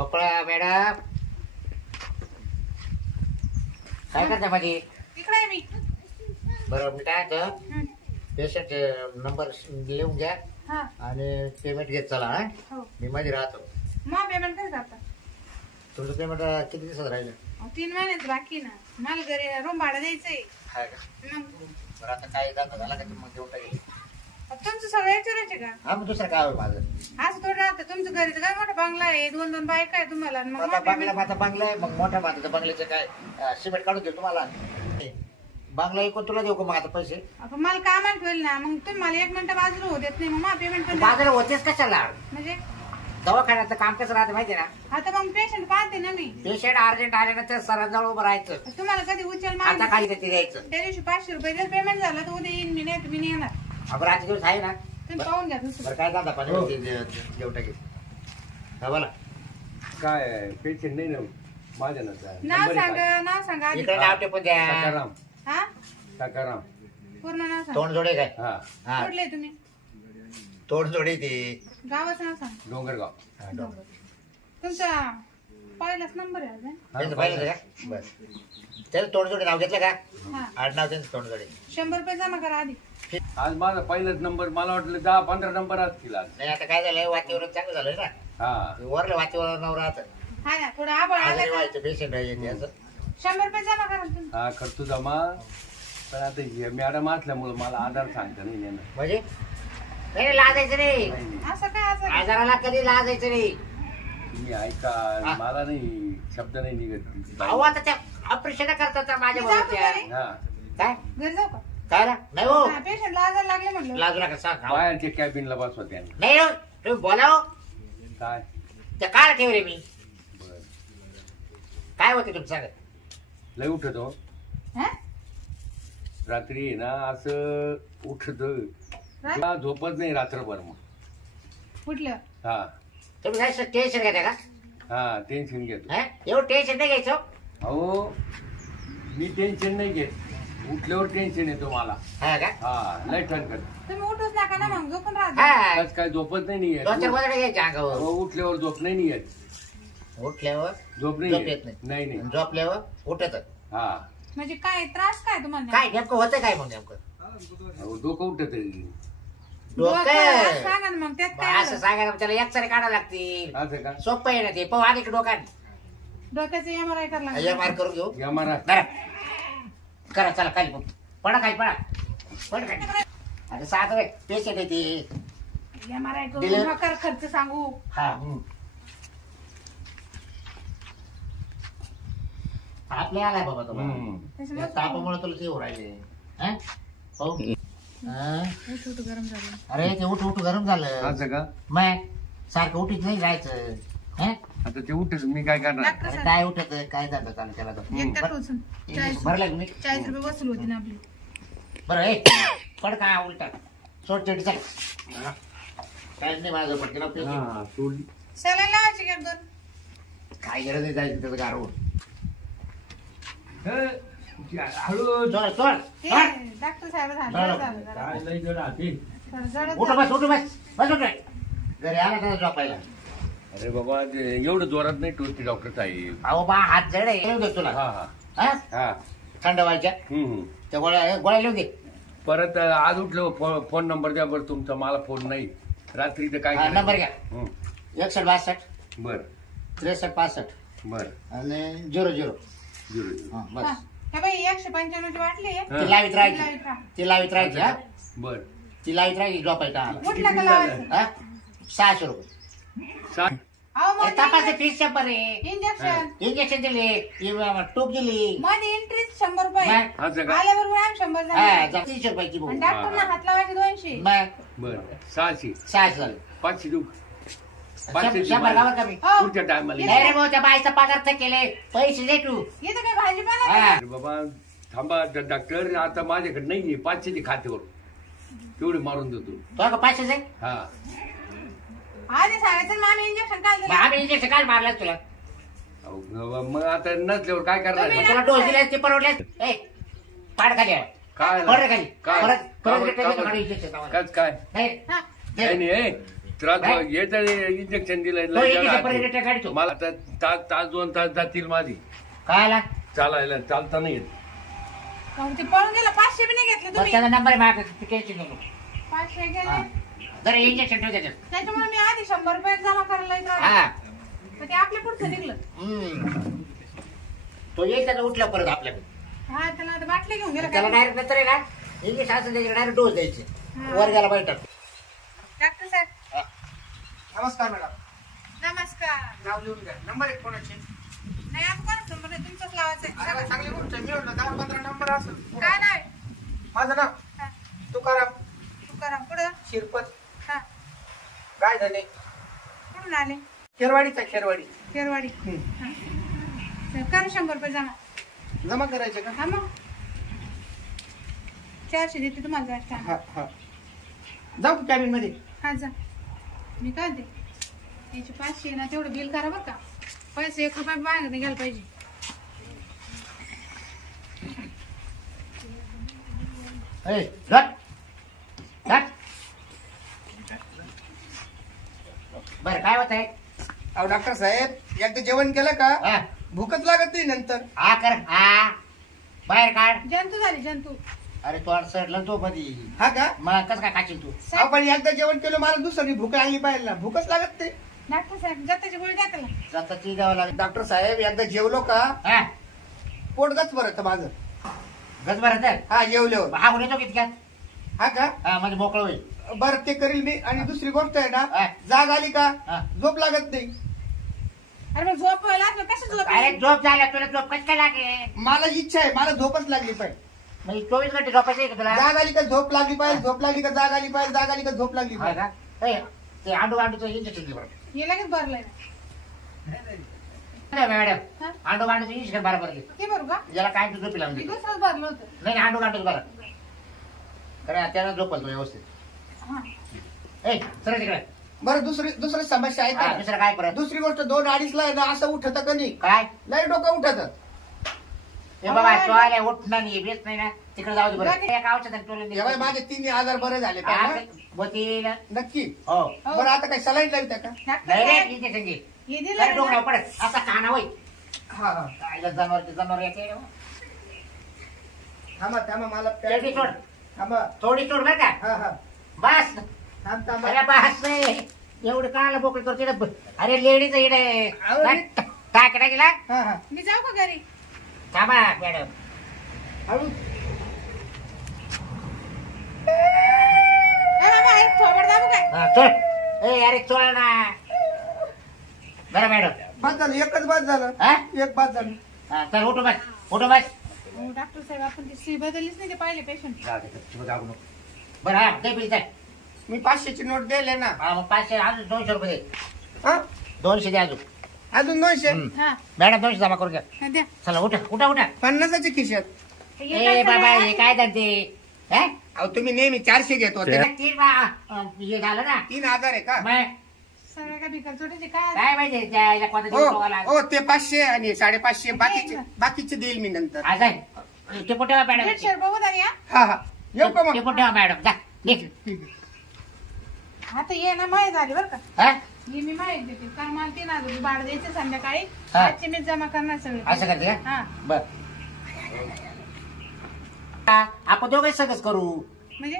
पपळा madam काय करता माझी इकडे आहे मी. बरं मी काय होतं पेशंट नंबर लिहून घ्या हा आणि पेमेंट घेत चला हा हो मी मध्ये राहतो. मग पेमेंट काय करता? तुमचं पेमेंट किती दिवसात राहिलं? 3 महिन्यात बाकी ना. मला घरी रूम भाडं द्यायचंय. आहे का? मग बरं आता काय धंदा झाला का मग देऊन टाकेल. तुमचं सगळं याच्यावरच आहे का? हा मग दुसरं काय होईल माझं? असं थोडं राहतं. तुमचं घरीच काय मोठा बंगला आहे, 2-2 बायका आहे तुम्हाला आणि मग आता मग बंगला payment- माझा बंगला आहे मग मोठ्या माझं बंगल्याचं काय सिमेंट काढून देऊ तुम्हाला. बंगला ऐकून तुला देऊ का मग आता पैसे? आता मला कामाला ठेवलं ना मग तुम्ही मला 1 मिनिट बाजूला होत देत नाही. मग मला पेमेंट पण बाजार होतेच कशाला? म्हणजे दवाखान्याचं काम कसं राहतं माहिती ना? आता मग पेशंट पाहते ना मी. पेशंट अर्जंट आले ना तर सरांजवळ उभं राहायचं. तुम्हाला कधी उचल आता मागितली काय ते द्यायचं. त्या दिवशी 500 रुपये जर पेमेंट झालं तर उद्या येईन मी, नाही तुम्ही नाही येणार. आपण आजचे दिवस आहे ना. तुम्ही पाहून घ्या दुसरं. बरं काय जाता हो. पाणी देऊ टाकेल. हा बोला काय पेशंट नाही ना माझ्या नाव सांगा आधी. इकडे नाव टेपून द्या. सकाराम हा सकाराम पूर्ण नाव सांगा. तोंड जोडे काय? हा हा कुठले तुम्ही? तोंड जोडे ती. गावाचं नाव सांगा. डोंगरगाव हा, डोंगर. तुमचा पहिलाच नंबर आहे अजून. त्यांचं पाहिलं का? बस त्याचं तोंड जोडे नाव घेतलं का? हा आडनाव त्यांचं तोंड जोडे. 100 रुपये जमा करा आधी. आज माझा पहिलाच नंबर मला वाटलं 10-15 नंबर असतील आज नाही आता काय झालंय वातावरण चांगलं झालंय ना. हा वरलं वातावरणावर राहतं. हा ना थोडं आबळ आलं आजारी का? व्हायचं पेशंट आहे याचं. 100 रुपये जमा करा ना तुम्ही. हा करतो जमा पण आता हे मॅडम असल्यामुळे मला आधार सांगता नाही येणार. म्हणजे नाही लाजायचं नाही. नाही, असं काय असं काय? आजाराला कधी लाजायचं नाही. तुम्ही ऐका मला नाही शब्द नाही निघत अहो आता त्या ऑपरेशन करतात माझ्या मी जातो बरोबर. घरी. हा काय घरी जाऊ का? काय ना? नाही हो पेशंटला आजार लागले म्हटलं. लाजू नका सांग. बाहेरच्या कॅबिनला बसवा त्यांना नाही हो तुम्ही बोलाव. काय त्या काय ठेवले मी बर काय होते तुमचं सांगा. लय उठतो हा? रात्री आहे ना असं उठत झोपत नाही रात्रभर मग कुठलं? हा तुम्ही काय टेन्शन घेता का? हा टेन्शन घेतो हा? एवढं टेन्शन नाही घ्यायचं. अहो मी टेन्शन नाही घेत उठल्यावर टेन्शन येतो मला हा का? हा लय ठण करत तुम्ही उठूच नका ना मग झोपून राहा. हा आज काय झोपत नाही दोन चार येत गोदडे घ्यायचे अंगावर. उठल्यावर झोप नाही येत उठल्यावर झोप झोप नाही येत येत नाही. नाही नाही झोपल्यावर उठत. हा म्हणजे काय त्रास काय तुम्हाला? काय नेमकं होतं काय मग नेमकं? अहो, डोकं उठत डोकं डोकं सांगा ना मग त्यात काय असं झालं? सांगायला त्याला एक सारे काढावं लागतील. असं का सोपं आहे ना ते. पाहू आधी डोकान डोक्याचं MRI करायला लागलं. एम आर करून घेऊ. या मारा करा करा चला खाली पडा खाली पड खाली. आता साधं पेशंट आहे ते. MRI दिलं. करून नका खर्च सांगू. हा आपले आलाय बाबा तुम्हाला. त्याच्यामुळे या तापामुळे तुला ते होऊ राहिले. हा? हो? हा? उठ उठ गरम झालं. अरे ते उठ उठ गरम झालं. असं का मग सारखं उठीत नाही जायचं. हा? आता ते उठत मी काय करणार डॉक्टर अरे साहेब, काय उठत काय जातं चालेल त्याला तर. एक टाक उचलून. 40 भरलं मी 40 रुपये वसूल होती ना आपली. बरं ए पड काय उलटा सोड चेटी चाल. काय नाही माझं पण तिला पेशंट. हा सोडली सलाईन लावायची का 2? काय गरज नाही जायचं त्याचं गारवून. हळू सोड सोड हे सोड. डॉक्टर साहेब झालं बरं. झालं जरा. काय लय जड आहे. जरा जडच उठ झालं. बस उठ बस बस उठ घरी आला त्याला झोपायला. अरे बाबा ते एवढं जोरात नाही टोचते डॉक्टर साहेब अहो बा हात जड आहे येऊ दे तुला. हा हा हा हा थंड व्हायच्या हम्म. त्या गोळ्या लिहून दे. परत आज उठलो फोन नंबर द्या बरं तुमचा मला फोन नाही रात्री तर काय हा, केलं? नंबर घ्या. हम्म. 6162 बर 6365 बर आणि 00. झिरो. हा, हा. बस हे बाई 195 ची वाटली आहे. हा. ती लावीत राहायची. लावीत राहा. ती लावीत राहायची हा. बर ती लावीत राहायची झोपायचा आला. उठलं का लावायचं? हा 600 रुपये. अहो मग तपासते फीस 100 आहे. इंजेक्शन इंजेक्शन दिले टूप दिली. मध्ये एंट्री 100 रुपये. मग असं का आल्याबरोबर आम्ही 100 हा झाले. 300 रुपयाची भाऊ. आणि डॉक्टरना हात लावायचे 200. मग बर 600 600 झाले. 500 देऊ 100 गावात कमी. हो. पुढच्या टायमाला नाही रे भाऊ त्या बाईचा पगार तर केले पैसे दे तू. इथं काय भाजीपाला हा. आहे? बाबा थांबा डॉक्टर आता माझ्याकडे नाहीये 500 खात्यावर तेवढे मारून देतो तो का 500 आहे. हा आधी सांगायचं ना, आम्ही इंजेक्शन काल मग दिलं. आम्ही इंजेक्शन काल मारलं तुला. अहो, मग आता नसल्यावर काय करणार तुम्ही मग तुला डोस दिले ते परवडले. ए पाड खाली आहे. काय पड रे खाली. काय? परत का- परत का- खाली इंजेक्शन लावा. कच काय नाही. हा. दे. नाही नाही, ए, त्रास काय? येत इंजेक्शन दिलंय तो लय एक जरा परत हाती. रिटर्न काढतो मला आता तास 2 तास जातील माझी काय आला चालायला चालता नाही येत. काहून ते पळून गेला 500 बी नाही घेतले बरं तुम्ही त्याचा नंबर माग टेन्शन नको 500 हा. गेले जरा इंजेक्शन ठेव त्याच्यात त्याच्यामुळे मी आधी 100 रुपये जमा करायला येत राहिले. हा तर ते आपल्या पुढचं निघलं हम्म. तो येईल त्याचा उठला परत आपल्याकडे हा त्याला आता बाटली घेऊन गेला त्याला काय डायरेक्ट नंतर आहे का इंग्लिश असं त्याच्याकडे डायरेक्ट डोस द्यायचे हा. वर गेला बैठक डॉक्टर साहेब नमस्कार मॅडम नमस्कार नाव लिहून घ्या नंबर एक कोणाचे नाही आपण कोणाचा नंबर आहे तुमचाच लावायचा आहे. अरे सांगा. चांगली गोष्ट आहे. मी म्हटलं 10-15 नंबर असेल काय नाव आहे? माझं नाव हा. तुकाराम तुकाराम पुढं शिरपत हा गायधने कुठून आले खेरवाडीचा खेरवाडी केरवाडी हा. तर करा 100 रुपये जमा जमा करायचे का हा मग 400 देते तुम्हाला जास्त हा हा जाऊ का कॅबिन मध्ये हा जा मी काय ते याचे 500 ना तेवढं बिल करा बरं का पैसे 1 रुपया मागत नाही घ्यायला पाहिजे ए, झट. झट. बरं काय होत आहे अहो डॉक्टर साहेब एकदा जेवण केलं का हा भूकच लागत नाही नंतर हा कर हा बाहेर काढ जंतू झाले जंतू अरे तो सडला तो मध्ये हा का मग कसं काय खाशील तू अहो पण एकदा जेवण केलं मला दुसरी भूक आली पाहिजे ना भूकच लागत नाही डॉक्टर साहेब जाताची गोळी द्या त्याला जाताची द्यावं लागेल डॉक्टर साहेब एकदा जेवलो का हा पोटगच भरत माझं गज बरं तर हा जेवल्यावर हा येतो कितक्यात हा का हा म्हणजे मोकळं होईल बरं ते करील मी आणि दुसरी गोष्ट आहे हा. ना जाग आली का हा. झोप लागत नाही अरे मग झोप लागलं कसं झोप अरे झोप झाल्या तुला झोप कशी काय लागेल मला इच्छा आहे मला झोपच लागली पाहिजे म्हणजे 24 घंटे झोपायचं आहे का तुला जाग आली का झोप लागली पाहिजे झोप लागली का जाग आली पाहिजे जाग आली का झोप लागली हा पाहिजे का? ए, ते आंडूचं इंजेक्शन दे बरं हे लगेच भरलंय ना नाही मॅडम हा? आंडूचं इंजेक्शन बरोबर दे ते भरू का याला काय तू झोपी लावून मी दे दुसरंच भरलं होतं नाही आंडूच बरं कारण त्याला झोपल तो व्यवस्थित हा ए सर तिकडे बरं दुसरी समस्या आहे हा, का दुसरं काय परत दुसरी गोष्ट 2-2:30 ला आहे ना असं उठत का नाही काय नाही डोकं उठत हे बाबा तो आले उठणार नाही बेस नाही ना तिकडे जाऊ दे बरं बरं. एक औषध टोले जेव्हा माझे 3 आजार बरे झाले का ना? बोतील नक्की हो बरं आता काय सलाईन लावत्या का डॉक्टर नाही रे साहेब इंजेक्शन घे हे काय दिलं डोकं ना. पडत असा काना होय हा हा काय जनावर येते थांबा मला चेटी सोड थांबा थोडी सोड बरं का हा हा बस थांब अरे बस नाही एवढं काला बोकड करते रे. अरे लेडीच इडे अहो, काय कडा गेला हा हा मी जाऊ का घरी थांबा मॅडम हळू बाबा एक थोबड दाबू काय हा चल ए अरे चोळ ना बरं मॅडम बाद झालं एकच बाद झालं हा एक बाद झालं हा, चल उठू बस उठू बस हो, डॉक्टर साहेब आपण ती सी बदललीच नाही ते पाहिले पेशंट जाऊ दे, तू जाऊ नको. बरं हा दे बिल दे मी 500 ची नोट दिले ना हा मग 500 अजून 200 रुपये दे हा 200 दे अजून अजून 900 हम्म. हा मॅडम 200 जमा करून घ्या हा, द्या चला उठा उठा उठा 50च्या खिशात हे काय ए बाबा सगळं हे काय धंदे हे अहो तुम्ही नेहमी 400 घेत होते ना. तीन हे झालं ना 3000 आहे का मग सगळ्या का भिकार छोट्याचे काय काय माहिती त्या कोणता हो दिवस लागला हो ते 500 आणि 550 बाकीचे देईल मी नंतर आज आहे ते कुठे मॅडम दीडशे रुपये बघा या हा हा येऊ का ते मग कुठे मॅडम जा निघ. आता ये ना माहीत झाली बरं का हा? हे मी माहीत देते कारण मला 3000 रुपये भाडं द्यायचं संध्याकाळी हा. आजचे मी जमा करणार सगळे असं करते का हा बर आपण दोघे सगळंच करू म्हणजे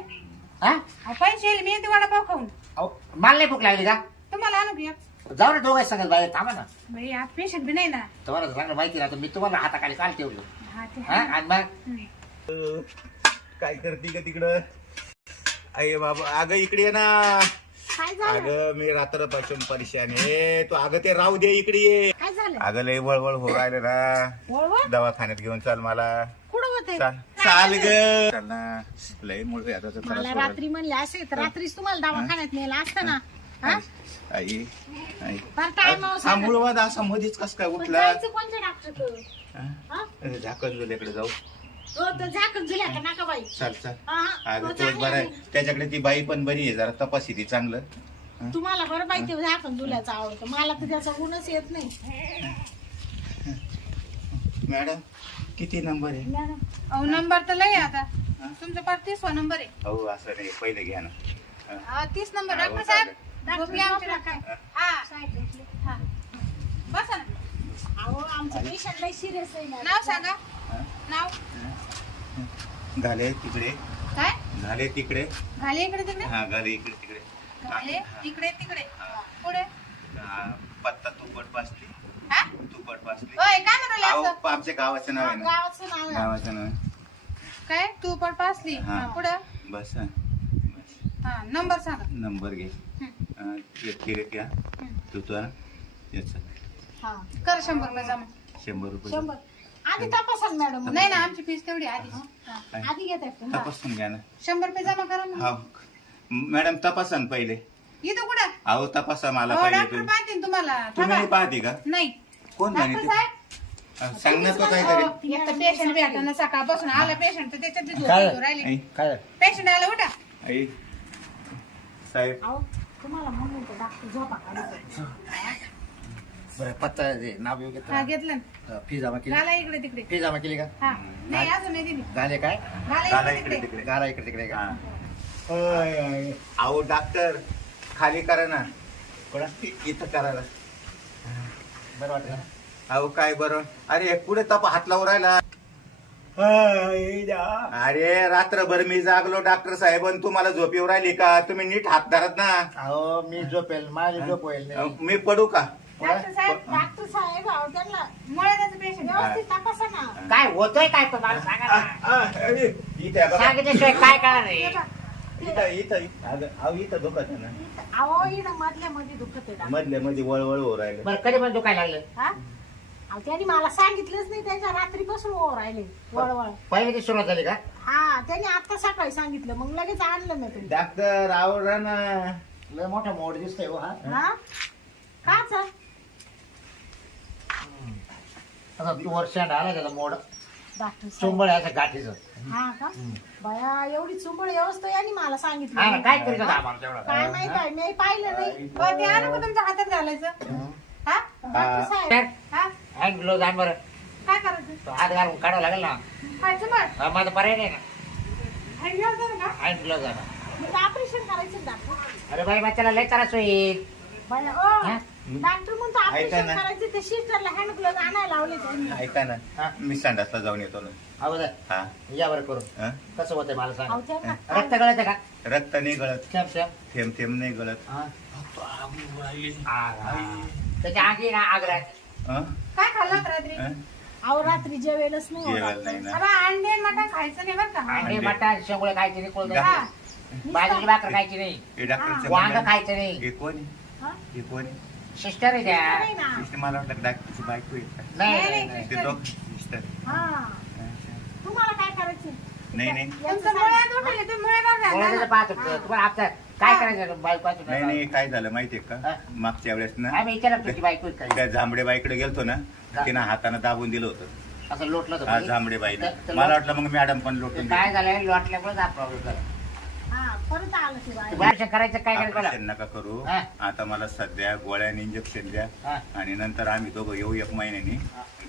हा अहो, पैसे येईल मी येते वडापाव खाऊन अहो, मला नाही भूक लागली का तुम्हाला आणू की एक? जाऊ ना दोघे सगळं बाहेर थांबा ना बाई आज पेशंट बी नाही ना तुम्हाला चांगलं माहिती राहतं मी तुम्हाला हाताखाली काल ठेवलं हा ते हा आणि मग हम्म. काय करते का तिकडं अये बाबा अगं इकडे ये ना काय झालं अगं मी रात्रपासून परेशान आहे तू अगं ते राहू दे इकडे ये काय झालं अगं लय वळवळ हो राहिलं ना वळवळ दवाखान्यात घेऊन चाल मला कुठं होते चाल चाल ग चाल ना लय मुळे याचा मला त्रास रात्री म्हणले असे तर रात्रीच तुम्हाला दवाखान्यात नेला असतं ना हा? आई आई फार टाइम हा मुळवाद असा मधीच कस काय उठला जायचं कोणत्या डॉक्टरकडे हा? झाकण जुल्याकडे जाऊ हो तर झाकण झुल्या का नका बाई चाल चाल हा, हा. अगं तो तोच बरं आहे त्याच्याकडे ती बाई पण बरी आहे जरा तपासी ती चांगलं तुम्हाला बरं माहिती झाकण झुल्याचं आवडतं मला तर त्याचा गुणच येत नाही मॅडम किती नंबर आहे अहो नंबर तर लय आहे आता तुमचा पार 30वा नंबर आहे हो असं नाही पहिले घ्या ना हा 30 नंबर हो, डॉक्टर साहेब झोपली आमची काय हा हा बसा ना. अहो आमचं पेशंट लय सिरियस आहे ना. नाव सांगा. नाव घाले तिकडे काय घाले तिकडे घाले इकडे तिकडे हा घाले इकडे तिकडे घाले इकडे तिकडे पुढे पत्ता तुपट पासली हा तुपट पासली ओय काय म्हणाले असं आमच्या गावाचं नाव आहे ना गावाचं नाव आहे. गावाचं नाव आहे. काय तू पण पासली हा. पुढे बस हा नंबर सांगा. नंबर घे किरे तू तो याचा हा कर 100 रुपये जमा. 100 रुपये 100 आधी तपासा ना मॅडम. नाही ना आमची फीस तेवढी आधी आधी घेत आहे तपासून घ्या ना 100 रुपये जमा करा ना. हा मॅडम तपासा ना पहिले इथं कुठं अहो तपासा मला हो पहिले डॉक्टर तुम्ही पाहतील तुम्हाला तुम्ही नाही थांबा. पाहते का नाही कोण डॉक्टर म्हणे साहेब सांग ना तो काहीतरी एक तर पेशंट भेटाना सकाळपासून आला पेशंट तर त्याच्यात काय? राहिली काय पेशंट आला उठा. आई साहेब अहो तुम्हाला म्हणून तर डॉक्टर झोपा काढतो. बरं पत्ता दे नाव येऊ हा घेतलं ना. फी जमा केली घाला इकडे तिकडे फी जमा केली का हा नाही अजून नाही दिली. झाले काय घाला गाला इकडे इकडे तिकडे तिकडे गाला इकडे तिकडे का हा. अहो डॉक्टर खाली करा ना इथं करायला बरं वाटलं ना? अहो काय बरं अरे पुढे तप हात लावून राहिला अरे रात्रभर मी जागलो डॉक्टर साहेब आणि तुम्हाला झोप येऊ राहिली का तुम्ही नीट हात धरत ना अहो मी झोपेल माझी झोप होईल नाही. मी पडू का डॉक्टर साहेब डॉक्टर साहेब अहो त्यांना मुळ्याचं पेशंट व्यवस्थित तपासा ना. काय होतोय काय तो मला सांगा ना. इथे बघा. सांगितल्याशिवाय काय कळणार रे इथं इथं अहो इथं दुखत आहे ना अहो इकडं मधल्यामध्ये दुखत आहे डॉक्टर. मधल्या मध्ये वळवळ हो राहिलं बरं कधी पण दुखायला लागलं हा अहो त्यांनी मला सांगितलंच नाही. त्याच्या रात्रीपासून ओर राहिले वळवळ. पहिले ती सुरुवात झाली का हा त्यांनी आता सकाळी सांगितलं मग लगेच आणलं मी तुम्ही. डॉक्टर आवडा ना लय मोठा मोड दिसतोय हो हा हा काच आता तू वर्षांड आला त्याचा मोड डॉक्टर साहेब चुंबळ आहे असं गाठीचं हा का बया एवडी चुंबळ व्यवस्था यांनी मला हा ना सांगितलं. काय करीत होता आम्हाला तेवढं काय माहित आहे मी पाहिलं नाही. ते आणू का तुमच्या हातात घालायचं हा डॉक्टर साहेब हा हँड ग्लोव्ह आण बरं काय करायचं तो हात घालून काढावं लागेल ना काय चुमट हा, माझा पर्याय नाही ना हँडल का हँड ग्लोव्ह झाला मग ऑपरेशन करायचं डॉक्टर. अरे बाई बच्चाला लय त्रास होईल बया हा? डॉक्टर म्हणतो ऐका ऑपरेशन ना. करायचं ते सिस्टरला हँड ग्लोव्ह आणायला लावले त्यांनी. ऐका हा. ना मी संडासला जाऊन येतो ना अगोदर हा या बरं करून हा? कसं होतंय मला सांग अहो त्यांना रक्त गळत का रक्त नाही गळत थेंब थेंब थेंब थेंब नाही गळत हा. त्याच्या आगी ना आग राहते हं? काय खाल्लं होतं रात्री हं? अहो रात्री जेवेलच नाही हो जेवायला डॉक्टर. नाही ना अरे अंडे आणि मटण खायचं नाही बरं का अंडे मटण शेंगुळे खायचे नाही कोण हा बाजरीची भाकर खायची नाही हे डॉक्टरचं वांग म्हणणं- खायचं नाही हे कोणी हा? हे कोणी सिस्टर आहे त्या नाही ना. सिस्टर मला वाटलं डॉक्टरची बायको आहे का? नाही नाही ते डॉक्टर सिस्टर हा तुम्हाला काय करायचं नाही नाही तुमचं मुळ्यात उठले तुम्ही मुळ्यात कोणाला घाला. पाहत होतं तुम्हाला आता काय करायचं बायको नाही नाही काय झालं माहितीये हा? का मागच्या वेळेस ना आम्ही विचारत तुझी बायको आहे काय त्या जांभडे बाईकडे गेलतो ना तिनं हातानं दाबून दिलं होतं असं लोटलं हा होतं जांभडे बाईनं तर- मला वाटलं मग मॅडम पण लोटून ते देईल. काय झालं लोटल्यामुळे हा प्रॉब्लेम झाला हा परत आलं ते बाहेर. बाहेर करायचं काय करायचं ऑपरेशन नका करू हा. आता मला सध्या गोळ्याने इंजेक्शन द्या हा. आणि नंतर आम्ही दोघं येऊ 1 महिन्यानी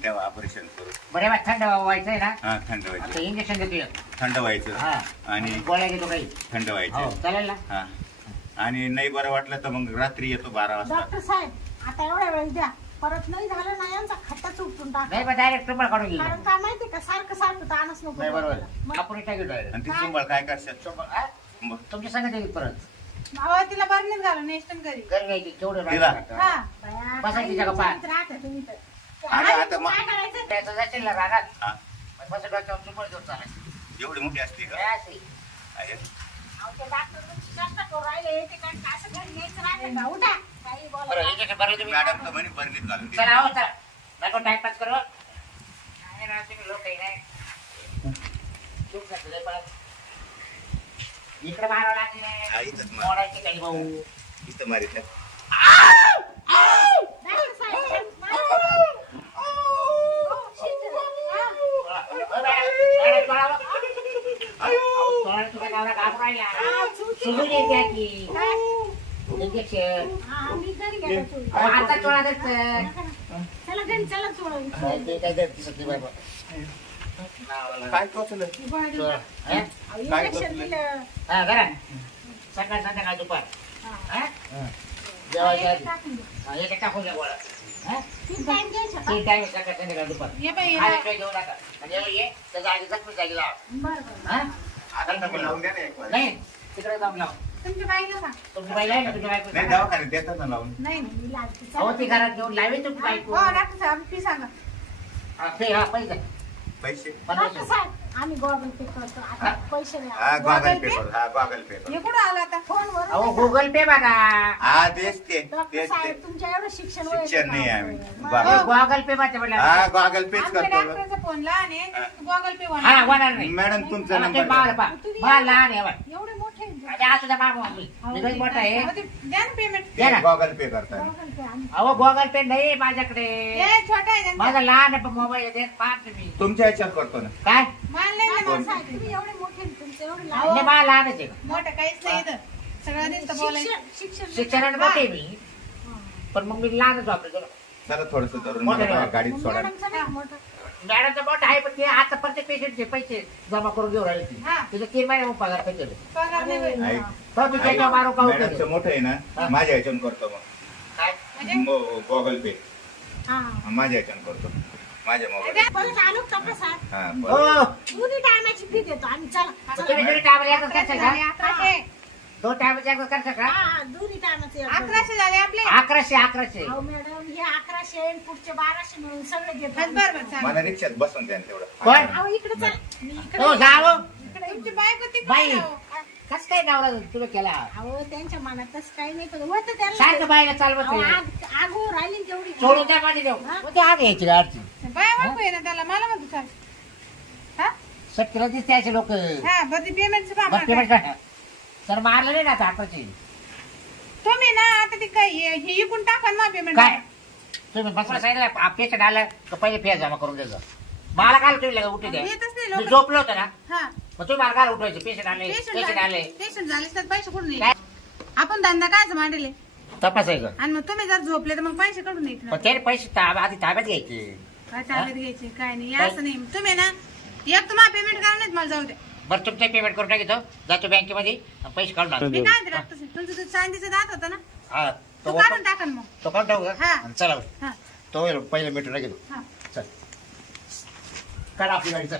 तेव्हा ऑपरेशन करू बरे बा थंड व्हायचंय ना हा थंड आता व्हायचं इंजेक्शन देतोय थंड व्हायचं हा आणि गोळ्या घेतो काही थंड हो व्हायचं चालेल ना हा आणि नाही बरं वाटलं तर मग रात्री येतो 12 वाजता डॉक्टर साहेब आता एवढ्या वेळ द्या परत नाही झालं ना यांचा खट्टाच उपटून टाका. नाही बा डायरेक्ट तुम्हाला काढून घेईल कारण काय माहिती का सारखं सारखं ताणच नको नाही बरोबर मग आपण टाकू डायरेक्ट आणि ती चुंबळ काय करशात तुमच्या सांगत येईल परत अहो तिला बरणीत घालून नेस्टन घरी घर घ्यायची केवढे तिला? हा बया, बसायची काही जागा पाहा. विचारित राहता तुम्ही तर. आता- आणि आता मग- काय करायचं त्याचं जाशील ना रागात हा बस डोक्यावर चुंबळ घेऊन चालायचं एवढी मोठी असते का काय असेल? आहे. अहो, ते डॉक्टर तुमची चर्चा करू राहिले ते काय असं घरी यायचं राहतं का उठा काही बरं बोला इंजेक्शन भरलं तुम्ही मॅडम तर म्हणे बरणीत घालून दे. चला हो चला नको टाइमपास करू काय राव तुम्ही लोक आहे काय चूक नसतं लय पळत. इकडे मारावं हा, लागले इथंच मार. मोडायची काही भाऊ इथं मारित आहे. डॉक्टर साहेब इंजेक्शन हा, मी घरी गेलो चोरी. आता चोळा द्यायचं चला घरी चला चोळून. ते काय दिसत नाही बाबा काय टोचलं अहो, काय इंजेक्शन बसलं? दिलं हा करा सकाळ संध्याकाळ दुपार हा? जेवायच्या आधी. टाकून दे. हा, एक टाकून द्या गोळा. हा? तीन टाइम द्यायचं का? तीन टाइम सकाळ संध्याकाळ दुपार. ये बाई, ये खायला बाई. काही घेऊ नका. आणि एवढं ये, त्या जागी जखमी जागी लावा. बरं बरं. हा? आता नका लावून द्या ना एक वेळ. नाही, तिकडे जाऊन लावा. तुमच्या बाईला का? तुमची बाई आहे ना, तुमची बायको? नाही दवाखान्यात देतात ना लावून. नाही मी लागते. अहो, ती घरात घेऊन लावेल तुमची बायको. हो डॉक्टर साहेब फी सांगा. हा, ते हा, पैसे. पैसे 1500. डॉक्टर साहेब, आम्ही गॉगल पे करतो आता पैसे हा नाही गॉगल पेपर हा गॉगल पेपर हे कुठं आलं आता? फोनवर अहो, गुगल पे बघा. हा तेच ते डॉक्टर तेच ते साहेब तुमच्या एवढं शिक्षण वय शिक्षण नाही आहे आम्ही. मग- बघा. गुगल पे मध्ये बोला. हा गॉगल पेच आमच्या करतो डॉक्टरचा फोन लहान आहे गॉगल पे हा, होणार. होणार नाही. मॅडम तुमचा मला ते नंबर बाळ द्या. पहा. बाळ लहान आहे, बाळ. एवढे मोठे आहेत. आणि असू द्या मागून आम्ही. मी लई मोठा आहे. अहो, ते द्या ना पेमेंट. द्या ना. गॉगल पे करता गॉगल पे आम्ही अहो, गुगल पे नाही माझ्याकडे. हे छोटा आहे त्यांचा. माझा लहान आहे, पण मोबाईल आहे, पाहत मी. तुमच्या ह्याच्यावर करतो ना. काय? माल नाही ना डॉक्टर साहेब, तुम्ही एवढे मोठे आहेत, तुमचं एवढं नाही, लावा. मला लहानच आहे. मोठं काहीच नाही इथं. सगळं दिसतं बोलायचं. शिक्षण शिक्षणात मोठे आहे मी, पण मग मी लहानच वापरतो. चला थोडस धरून मोठं मला नाही. गाडीत सोडा मॅडमचं नाही मोठं. मॅडमचं मोठं आहे, पण ते आता प्रत्येक पेशंटचे पैसे जमा करून घेऊन राहिले ती. हा. तिथे 3 महिने पगार पैसे पगार नाही होईल. ऐक. तो मी त्याच्यावर मारू का मॅडमचं उठवतो? मोठं आहे ना माझ्या ह्याच्यावर करतो मग काय? म्हणजे गॉगल पे हा. माझ्या ह्याच्यावर करतो माझ्या मोबाईल परत आलो का डॉक्टर साहेब? हा हो, बरं. दोन्ही टायमाची फी देतो आम्ही. चला मग तुम्ही दोन्ही टायमाला एकच करशाल झाले का? 1100. 2 टायमाला एकच करशाल का? हा, दोन्ही टायमाचे 1100 झाले आपले. 1100. अहो मॅडम हे 1100 आणि पुढचे 1200 मिळून सगळे घेतो बस बरं बरं चालेल. मला रिक्षात बसून द्या ना तेवढं कोण? अहो इकडे चल. मी इकडे हो, जावं. तुमची बायको तिकडे बाई. आहे. कस काय नवरा तुला केला? अहो त्यांच्या मनात तसं काही नाही पण होतं त्यांना. सारखं बाईला चालवत अहो, नाही. आग हो राहिली तेवढी. सोडून द्या माझी देऊ. मग ते आग यायची गाडची. बाय बायको आहे ना त्याला मला म्हणतो चाल. हा? सटकीला दिसते असे लोक. हा, बरं पेमेंटचं काम मग पेमेंट काय? सर मारलं नाही ना आता आताची. तुम्ही ना आता ती काय हे इकून टाका ना पेमेंट. काय तुम्ही बसला सांगितलं पेशंट आलं तर पहिले फेर जमा करून द्यायचं. मला काय तुम्ही लगेच उठू द्या. येतच नाही मी लोक. झोपलो होतो ना, हा. मग तुम्ही मला काय उठवायचे? पेशंट आले, पेशंट आले. पेशंट झाले तर पैसे कुठून काय? येईल? आपण धंदा कायच मांडले तपासायचं. आणि मग तुम्ही जर झोपले तर मग पैसे काढून येत पण त्याने पैसे आधी ताब्यात घ्यायचे. काय ताब्यात घ्यायचे काय नाही असं नाही तुम्ही ना एक तुम्हाला पेमेंट करा नाही मला जाऊ द्या. बरं तुमचं पेमेंट करून टाकतो, जातो बँकेमध्ये आणि पैसे काढून आणतो. मी काय म्हणते डॉक्टर साहेब, तुमचं तो चांदीचा दात होता ना हा, तो तो काढून टाका ना मग. तो काढून टाकू का? हा. आणि चला हा तो पहिले मीटर गेलो. हा. चल काढा आपली गाडी चल.